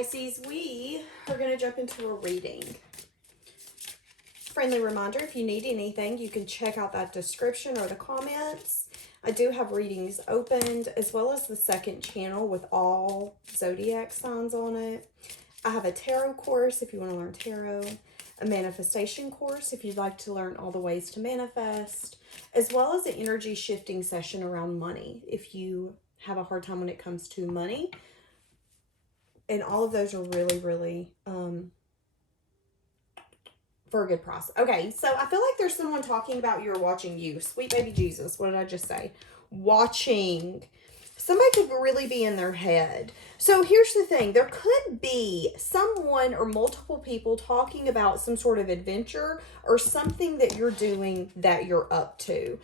Pisces, we are going to jump into a reading. Friendly reminder, if you need anything, you can check out that description or the comments. I do have readings opened, as well as the second channel with all zodiac signs on it. I have a tarot course if you want to learn tarot, a manifestation course if you'd like to learn all the ways to manifest, as well as an energy shifting session around money if you have a hard time when it comes to money. And all of those are really for a good price. Okay, so I feel like there's someone talking about you're watching you. Sweet baby Jesus, what did I just say? Watching. Somebody could really be in their head. So here's the thing. There could be someone or multiple people talking about some sort of adventure or something that you're doing that you're up to.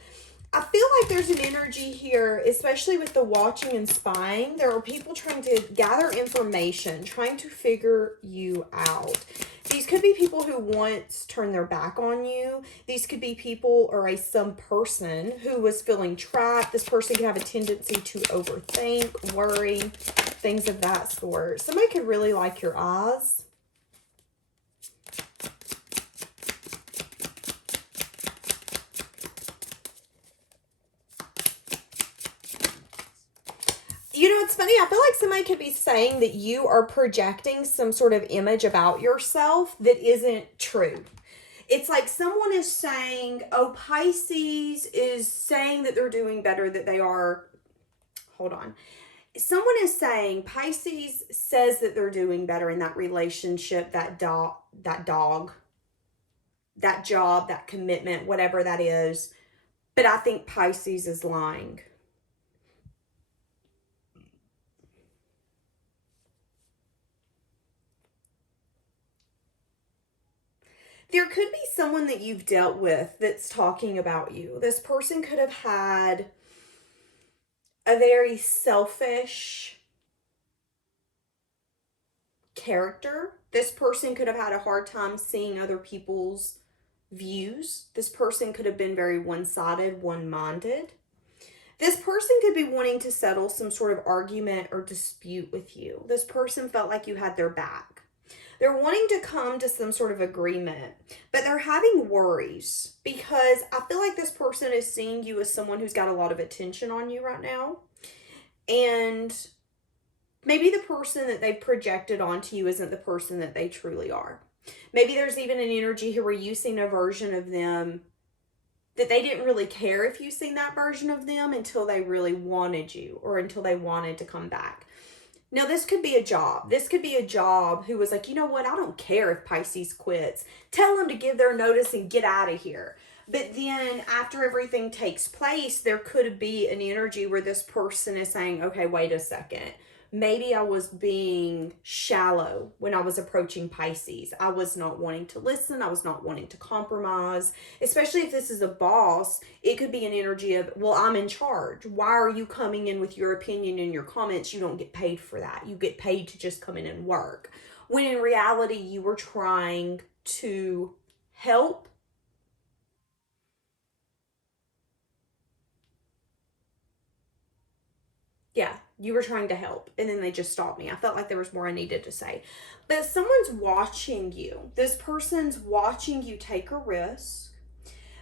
I feel like there's an energy here, especially with the watching and spying. There are people trying to gather information, trying to figure you out. These could be people who once turned their back on you. These could be people or some person who was feeling trapped. This person could have a tendency to overthink, worry, things of that sort. Somebody could really like your eyes. You know, it's funny. I feel like somebody could be saying that you are projecting some sort of image about yourself that isn't true. It's like someone is saying, oh, Pisces is saying that they're doing better, that they are. Hold on. Someone is saying Pisces says that they're doing better in that relationship, that dog, that job, that commitment, whatever that is. But I think Pisces is lying. There could be someone that you've dealt with that's talking about you. This person could have had a very selfish character. This person could have had a hard time seeing other people's views. This person could have been very one-sided, one-minded. This person could be wanting to settle some sort of argument or dispute with you. This person felt like you had their back. They're wanting to come to some sort of agreement, but they're having worries because I feel like this person is seeing you as someone who's got a lot of attention on you right now. And maybe the person that they've projected onto you isn't the person that they truly are. Maybe there's even an energy here where you've seen a version of them that they didn't really care if you seen that version of them until they really wanted you or until they wanted to come back. Now, this could be a job. This could be a job who was like, you know what? I don't care if Pisces quits. Tell them to give their notice and get out of here. But then after everything takes place, there could be an energy where this person is saying, okay, wait a second. Maybe I was being shallow when I was approaching Pisces. I was not wanting to listen. I was not wanting to compromise. Especially if this is a boss, it could be an energy of, well, I'm in charge. Why are you coming in with your opinion and your comments? You don't get paid for that. You get paid to just come in and work. When in reality, you were trying to help. Yeah, you were trying to help, and then they just stopped me. I felt like there was more I needed to say. But someone's watching you. This person's watching you take a risk.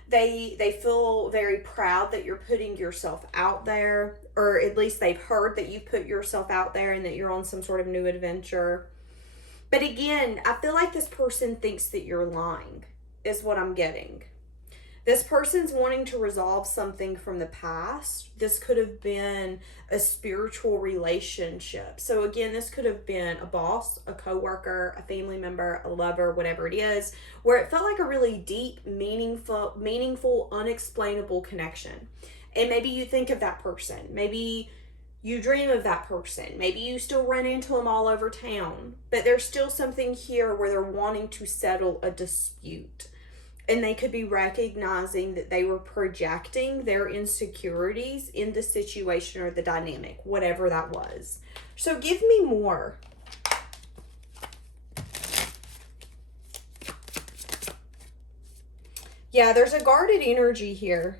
They feel very proud that you're putting yourself out there, or at least they've heard that you put yourself out there and that you're on some sort of new adventure. But again, I feel like this person thinks that you're lying, is what I'm getting. This person's wanting to resolve something from the past. This could have been a spiritual relationship. So again, this could have been a boss, a coworker, a family member, a lover, whatever it is, where it felt like a really deep, meaningful, unexplainable connection. And maybe you think of that person. Maybe you dream of that person. Maybe you still run into them all over town. But there's still something here where they're wanting to settle a dispute. And they could be recognizing that they were projecting their insecurities in the situation or the dynamic, whatever that was. So give me more. Yeah, there's a guarded energy here.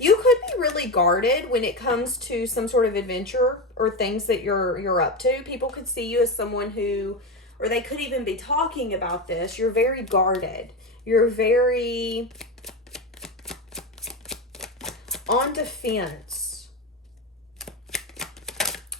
You could be really guarded when it comes to some sort of adventure or things that you're up to. People could see you as someone who, or they could even be talking about this. You're very guarded. You're very on defense.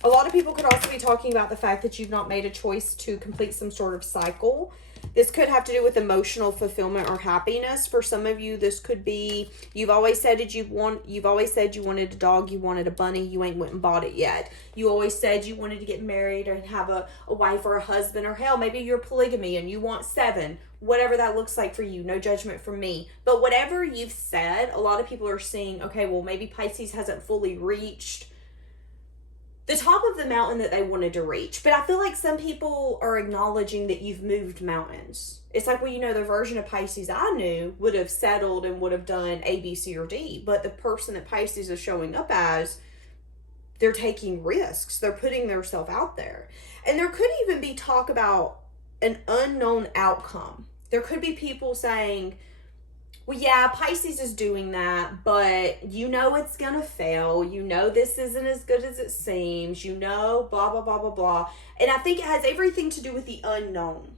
A lot of people could also be talking about the fact that you've not made a choice to complete some sort of cycle. This could have to do with emotional fulfillment or happiness. For some of you, this could be, you've always said you wanted a dog, you wanted a bunny, you ain't went and bought it yet. You always said you wanted to get married and have a wife or a husband, or hell, maybe you're polygamy and you want 7. Whatever that looks like for you, no judgment from me. But whatever you've said, a lot of people are seeing, okay, well, maybe Pisces hasn't fully reached the top of the mountain that they wanted to reach. But I feel like some people are acknowledging that you've moved mountains. It's like, well, the version of Pisces I knew would have settled and would have done A, B, C, or D. But the person that Pisces is showing up as, they're taking risks. They're putting themselves out there. And there could even be talk about an unknown outcome. There could be people saying, well, yeah, Pisces is doing that, but it's going to fail. This isn't as good as it seems. Blah, blah, blah, blah, blah. And I think it has everything to do with the unknown.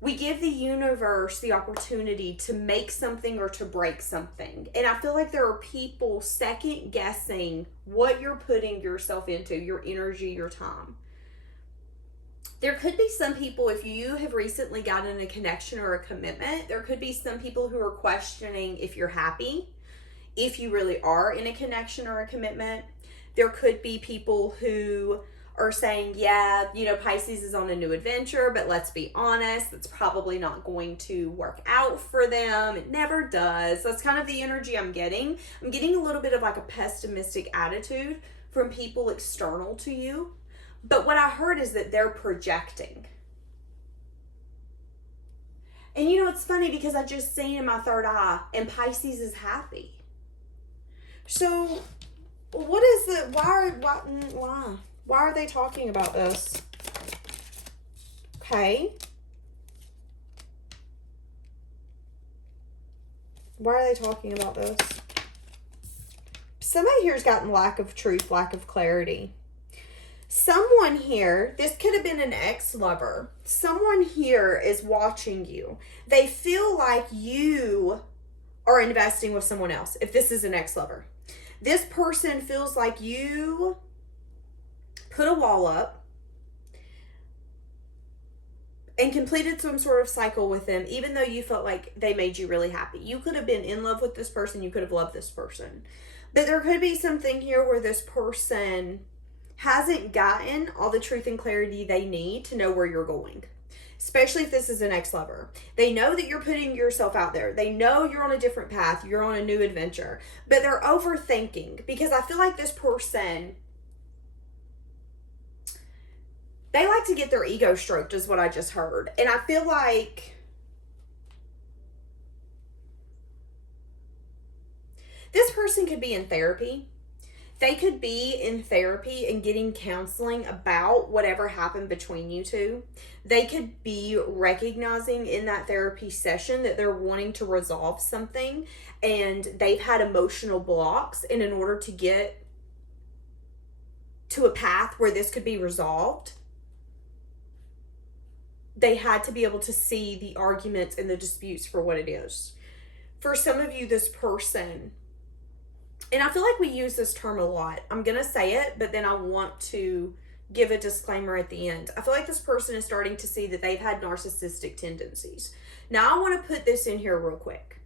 We give the universe the opportunity to make something or to break something. And I feel like there are people second guessing what you're putting yourself into, your energy, your time. There could be some people, if you have recently gotten a connection or a commitment, there could be some people who are questioning if you're happy, if you really are in a connection or a commitment. There could be people who are saying, yeah, Pisces is on a new adventure, but let's be honest, that's probably not going to work out for them. It never does. That's kind of the energy I'm getting. I'm getting a little bit of like a pessimistic attitude from people external to you. But what I heard is that they're projecting. And it's funny because I just seen in my third eye and Pisces is happy. So what is the, why are they talking about this? Okay. Why are they talking about this? Somebody here's gotten lack of truth, lack of clarity. Someone here, this could have been an ex-lover. Someone here is watching you. They feel like you are investing with someone else. If this is an ex-lover, this person feels like you put a wall up and completed some sort of cycle with them, even though you felt like they made you really happy. You could have been in love with this person. You could have loved this person. But there could be something here where this person hasn't gotten all the truth and clarity they need to know where you're going. Especially if this is an ex-lover. They know that you're putting yourself out there. They know you're on a different path. You're on a new adventure. But they're overthinking because I feel like this person, they like to get their ego stroked is what I just heard. And I feel like this person could be in therapy. They could be in therapy and getting counseling about whatever happened between you two. They could be recognizing in that therapy session that they're wanting to resolve something and they've had emotional blocks. And in order to get to a path where this could be resolved, they had to be able to see the arguments and the disputes for what it is. For some of you, this person, and I feel like we use this term a lot. I'm going to say it, but then I want to give a disclaimer at the end. I feel like this person is starting to see that they've had narcissistic tendencies. Now, I want to put this in here real quick.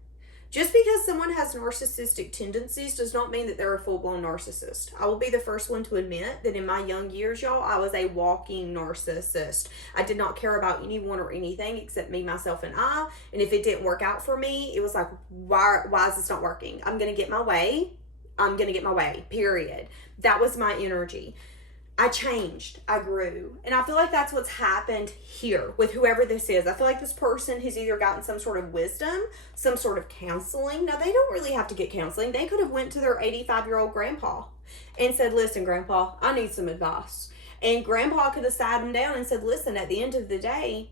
Just because someone has narcissistic tendencies does not mean that they're a full-blown narcissist. I will be the first one to admit that in my young years, y'all, I was a walking narcissist. I did not care about anyone or anything except me, myself, and I. And if it didn't work out for me, it was like, why is this not working? I'm going to get my way. I'm going to get my way, period. That was my energy. I changed. I grew. And I feel like that's what's happened here with whoever this is. I feel like this person has either gotten some sort of wisdom, some sort of counseling. Now, they don't really have to get counseling. They could have went to their 85-year-old grandpa and said, listen, grandpa, I need some advice. And grandpa could have sat him down and said, listen, at the end of the day,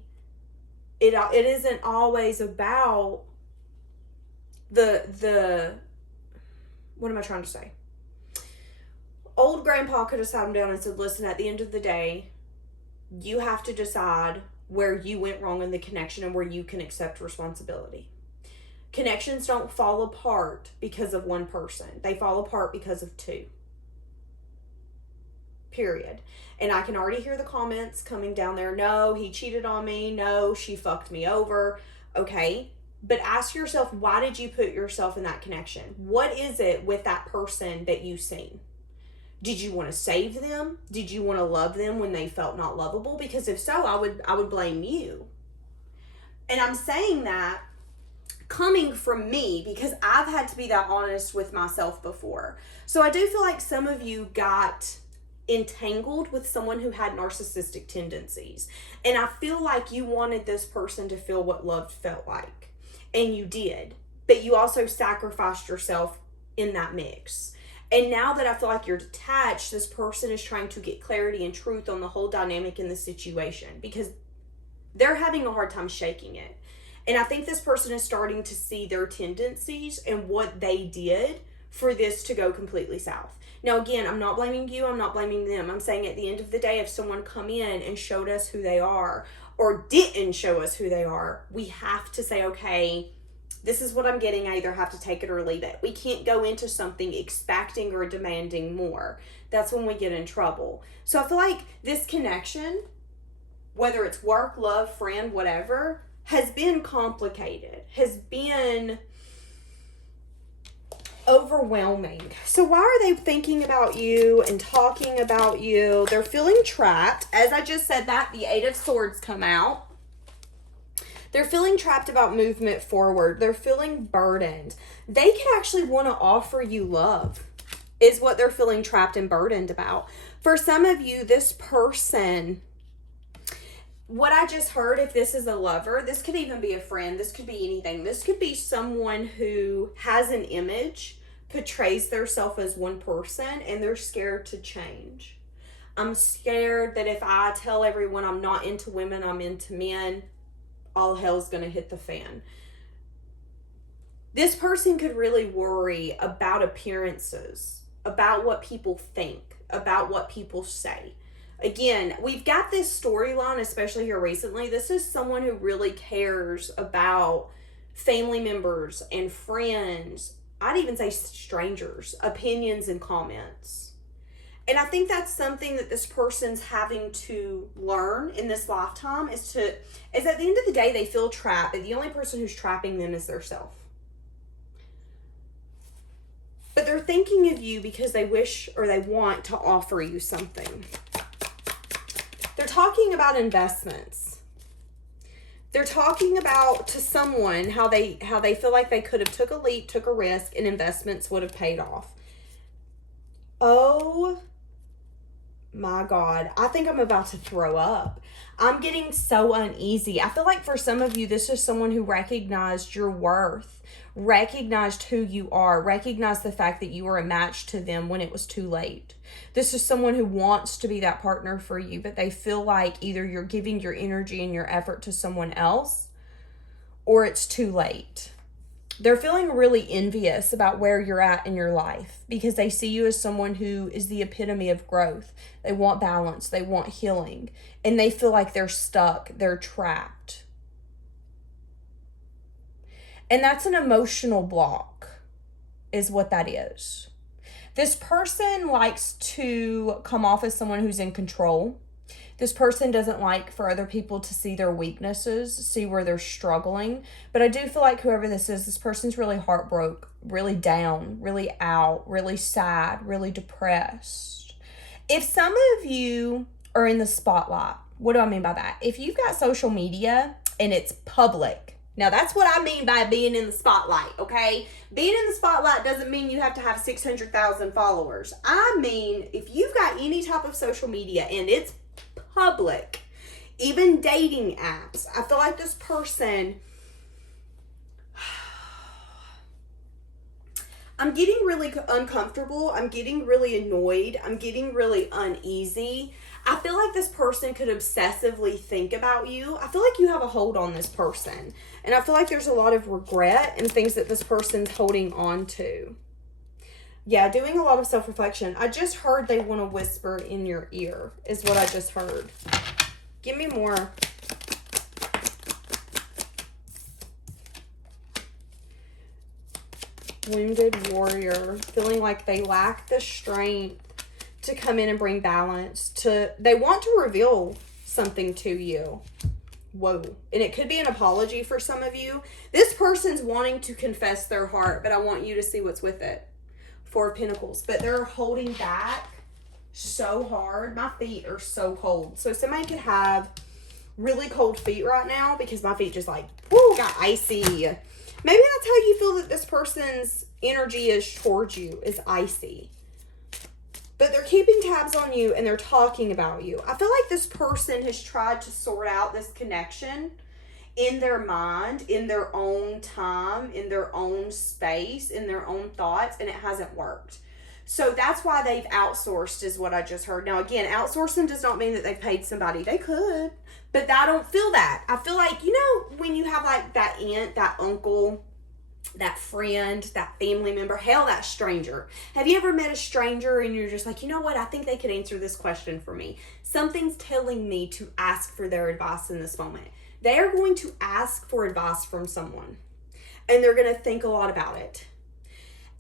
it isn't always about the what am I trying to say? Old grandpa could have sat him down and said, listen, at the end of the day, you have to decide where you went wrong in the connection and where you can accept responsibility. Connections don't fall apart because of one person. They fall apart because of two. Period. And I can already hear the comments coming down there. No, he cheated on me. No, she fucked me over. Okay. But ask yourself, why did you put yourself in that connection? What is it with that person that you've seen? Did you want to save them? Did you want to love them when they felt not lovable? Because if so, I would blame you. And I'm saying that coming from me because I've had to be that honest with myself before. So I do feel like some of you got entangled with someone who had narcissistic tendencies. And I feel like you wanted this person to feel what love felt like. And you did. But you also sacrificed yourself in that mix. And now that I feel like you're detached, this person is trying to get clarity and truth on the whole dynamic in the situation because they're having a hard time shaking it. And I think this person is starting to see their tendencies and what they did for this to go completely south. Now, again, I'm not blaming you. I'm not blaming them. I'm saying at the end of the day, if someone come in and showed us who they are or didn't show us who they are, we have to say, okay, this is what I'm getting. I either have to take it or leave it. We can't go into something expecting or demanding more. That's when we get in trouble. So I feel like this connection, whether it's work, love, friend, whatever, has been complicated, has been overwhelming. So why are they thinking about you and talking about you? They're feeling trapped. As I just said that, the Eight of Swords come out. They're feeling trapped about movement forward. They're feeling burdened. They could actually want to offer you love, is what they're feeling trapped and burdened about. For some of you, this person, what I just heard, if this is a lover, this could even be a friend. This could be anything. This could be someone who has an image, portrays themselves as one person, and they're scared to change. I'm scared that if I tell everyone I'm not into women, I'm into men, all hell's going to hit the fan. This person could really worry about appearances, about what people think, about what people say. Again, we've got this storyline, especially here recently. This is someone who really cares about family members and friends. I'd even say strangers, opinions and comments. And I think that's something that this person's having to learn in this lifetime is at the end of the day, they feel trapped, and the only person who's trapping them is their self. But they're thinking of you because they wish or they want to offer you something. They're talking about investments. They're talking about to someone how they feel like they could have took a leap, took a risk, and investments would have paid off. Oh my God, I think I'm about to throw up. I'm getting so uneasy. I feel like for some of you, this is someone who recognized your worth, recognized who you are, recognized the fact that you were a match to them when it was too late. This is someone who wants to be that partner for you, but they feel like either you're giving your energy and your effort to someone else or it's too late. They're feeling really envious about where you're at in your life because they see you as someone who is the epitome of growth. They want balance. They want healing. And they feel like they're stuck. They're trapped. And that's an emotional block is what that is. This person likes to come off as someone who's in control. This person doesn't like for other people to see their weaknesses, see where they're struggling. But I do feel like whoever this person's really heartbroken, really down, really out, really sad, really depressed. If some of you are in the spotlight, what do I mean by that? If you've got social media and it's public, now that's what I mean by being in the spotlight, okay? Being in the spotlight doesn't mean you have to have 600,000 followers. I mean, if you've got any type of social media and it's public, even dating apps, I feel like this person, I'm getting really uncomfortable. I'm getting really annoyed. I'm getting really uneasy. I feel like this person could obsessively think about you. I feel like you have a hold on this person. And I feel like there's a lot of regret and things that this person's holding on to. Yeah, doing a lot of self-reflection. I just heard they want to whisper in your ear, is what I just heard. Give me more. Wounded warrior, feeling like they lack the strength to come in and bring balance. They want to reveal something to you. Whoa. And it could be an apology for some of you. This person's wanting to confess their heart, but I want you to see what's with it. Four of Pentacles. But they're holding back so hard. My feet are so cold. So somebody could have really cold feet right now because my feet just like, whoo, got icy. Maybe that's how you feel that this person's energy is towards you, is icy. But they're keeping tabs on you and they're talking about you. I feel like this person has tried to sort out this connection in their mind, in their own time, in their own space, in their own thoughts, and it hasn't worked. So that's why they've outsourced, is what I just heard. Now, again, outsourcing does not mean that they've paid somebody. They could, but I don't feel that. I feel like, you know, when you have like that aunt, that uncle, that friend, that family member, hell, that stranger. Have you ever met a stranger and you're just like, you know what? I think they could answer this question for me. Something's telling me to ask for their advice in this moment. They are going to ask for advice from someone and they're going to think a lot about it.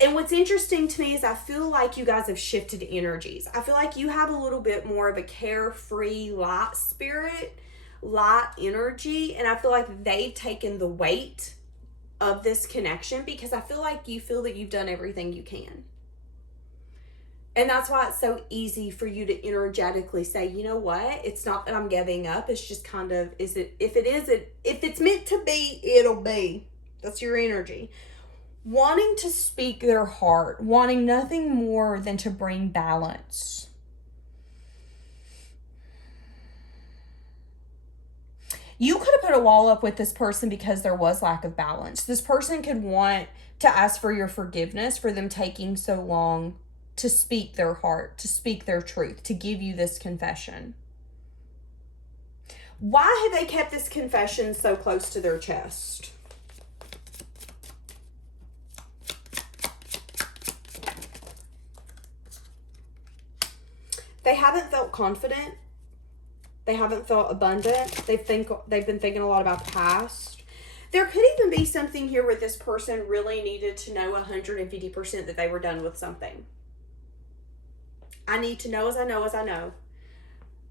And what's interesting to me is I feel like you guys have shifted energies. I feel like you have a little bit more of a carefree, light spirit, light energy. And I feel like they've taken the weight of this connection because I feel like you feel that you've done everything you can. And that's why it's so easy for you to energetically say, you know what? It's not that I'm giving up. It's just kind of, if it's meant to be, it'll be. That's your energy. Wanting to speak their heart, wanting nothing more than to bring balance. You could have put a wall up with this person because there was lack of balance. This person could want to ask for your forgiveness for them taking so long to speak their heart, to speak their truth, to give you this confession. Why have they kept this confession so close to their chest? They haven't felt confident. They haven't felt abundant. They've been thinking a lot about the past. There could even be something here where this person really needed to know 150% that they were done with something. I need to know as I know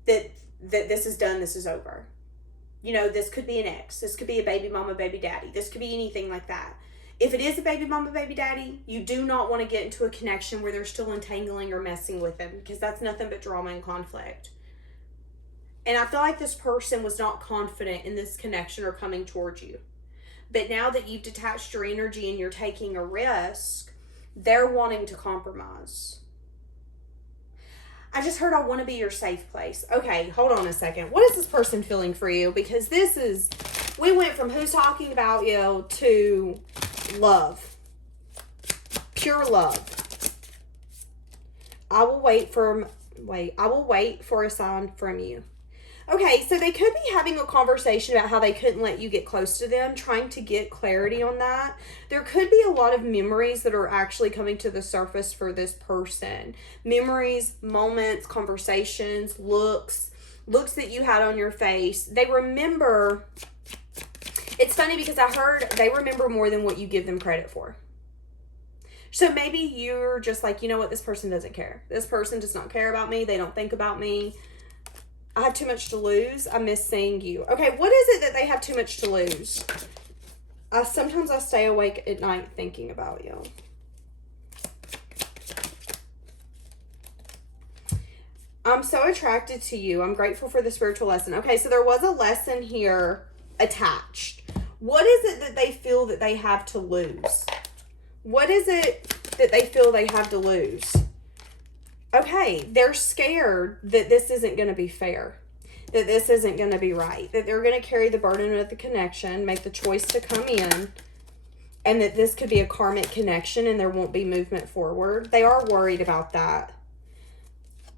that this is done, this is over. You know, this could be an ex. This could be a baby mama, baby daddy. This could be anything like that. If it is a baby mama, baby daddy, you do not want to get into a connection where they're still entangling or messing with them because that's nothing but drama and conflict. And I feel like this person was not confident in this connection or coming towards you. But now that you've detached your energy and you're taking a risk, they're wanting to compromise. I just heard I want to be your safe place. Okay, hold on a second. What is this person feeling for you? Because we went from who's talking about you to love. Pure love. I will wait for a sign from you. Okay, so they could be having a conversation about how they couldn't let you get close to them, trying to get clarity on that. There could be a lot of memories that are actually coming to the surface for this person. Memories, moments, conversations, looks that you had on your face. They remember. It's funny because I heard they remember more than what you give them credit for. So maybe you're just like, you know what, this person doesn't care. This person does not care about me. They don't think about me. I have too much to lose. I miss seeing you. Okay, what is it that they have too much to lose? Sometimes I stay awake at night thinking about you. I'm so attracted to you. I'm grateful for the spiritual lesson. Okay, so there was a lesson here attached. What is it that they feel that they have to lose? What is it that they feel they have to lose? Okay, they're scared that this isn't going to be fair, that this isn't going to be right, that they're going to carry the burden of the connection, make the choice to come in, and that this could be a karmic connection and there won't be movement forward. They are worried about that.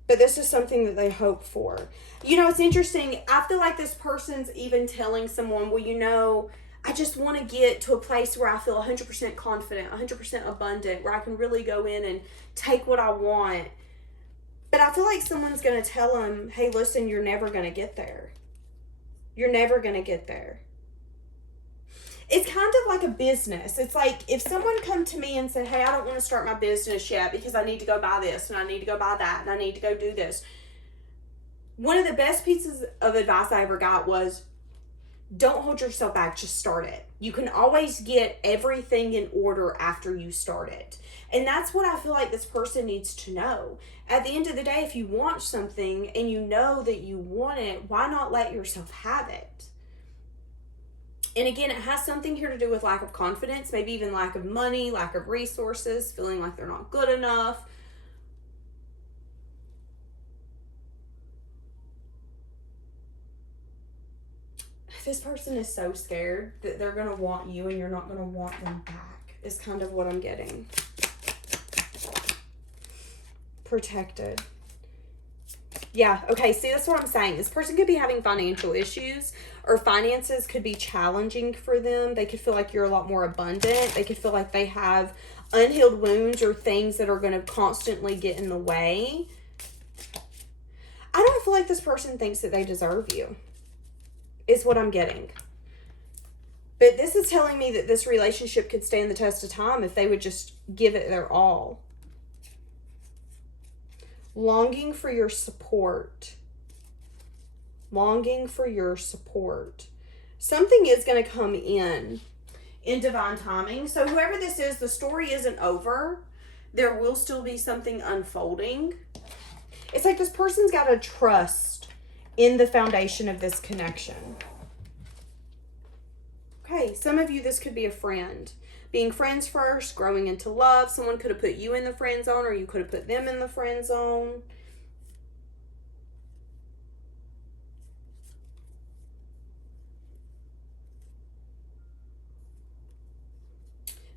But this is something that they hope for. You know, it's interesting. I feel like this person's even telling someone, well, you know, I just want to get to a place where I feel 100% confident, 100% abundant, where I can really go in and take what I want. But I feel like someone's going to tell them, hey, listen, you're never going to get there. You're never going to get there. It's kind of like a business. It's like if someone come to me and said, hey, I don't want to start my business yet because I need to go buy this and I need to go buy that and I need to go do this. One of the best pieces of advice I ever got was, don't hold yourself back, just start it. You can always get everything in order after you start it. And that's what I feel like this person needs to know. At the end of the day, if you want something and you know that you want it, why not let yourself have it? And again, it has something here to do with lack of confidence, maybe even lack of money, lack of resources, feeling like they're not good enough. This person is so scared that they're going to want you and you're not going to want them back, is kind of what I'm getting. Protected. Yeah, okay, see, that's what I'm saying. This person could be having financial issues, or finances could be challenging for them. They could feel like you're a lot more abundant. They could feel like they have unhealed wounds or things that are going to constantly get in the way. I don't feel like this person thinks that they deserve you, is what I'm getting. But this is telling me that this relationship could stand the test of time if they would just give it their all. Longing for your support. Longing for your support. Something is going to come in divine timing. So whoever this is, the story isn't over. There will still be something unfolding. It's like this person's got to trust in the foundation of this connection. Okay, some of you, this could be a friend. Being friends first, growing into love. Someone could have put you in the friend zone, or you could have put them in the friend zone.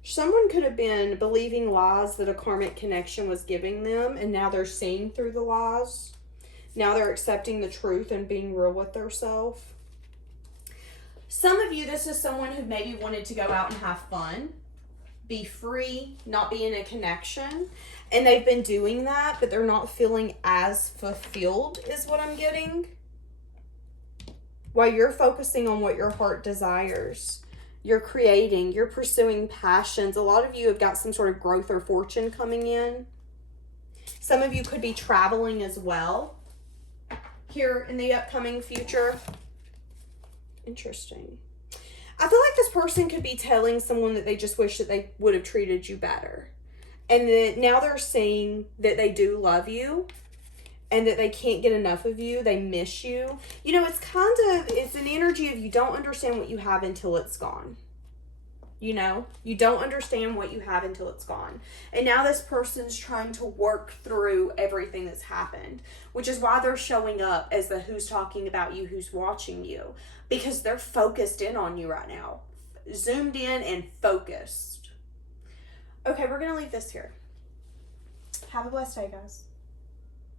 Someone could have been believing lies that a karmic connection was giving them, and now they're seeing through the lies. Now they're accepting the truth and being real with themselves. Some of you, this is someone who maybe wanted to go out and have fun, be free, not be in a connection, and they've been doing that, but they're not feeling as fulfilled, is what I'm getting. While you're focusing on what your heart desires, you're creating, you're pursuing passions. A lot of you have got some sort of growth or fortune coming in. Some of you could be traveling as well here in the upcoming future. Interesting. I feel like this person could be telling someone that they just wish that they would have treated you better. And that now they're saying that they do love you and that they can't get enough of you. They miss you. You know, it's an energy of you don't understand what you have until it's gone. You know, you don't understand what you have until it's gone. And now this person's trying to work through everything that's happened, which is why they're showing up as the who's talking about you, who's watching you, because they're focused in on you right now, zoomed in and focused. Okay, we're going to leave this here. Have a blessed day, guys.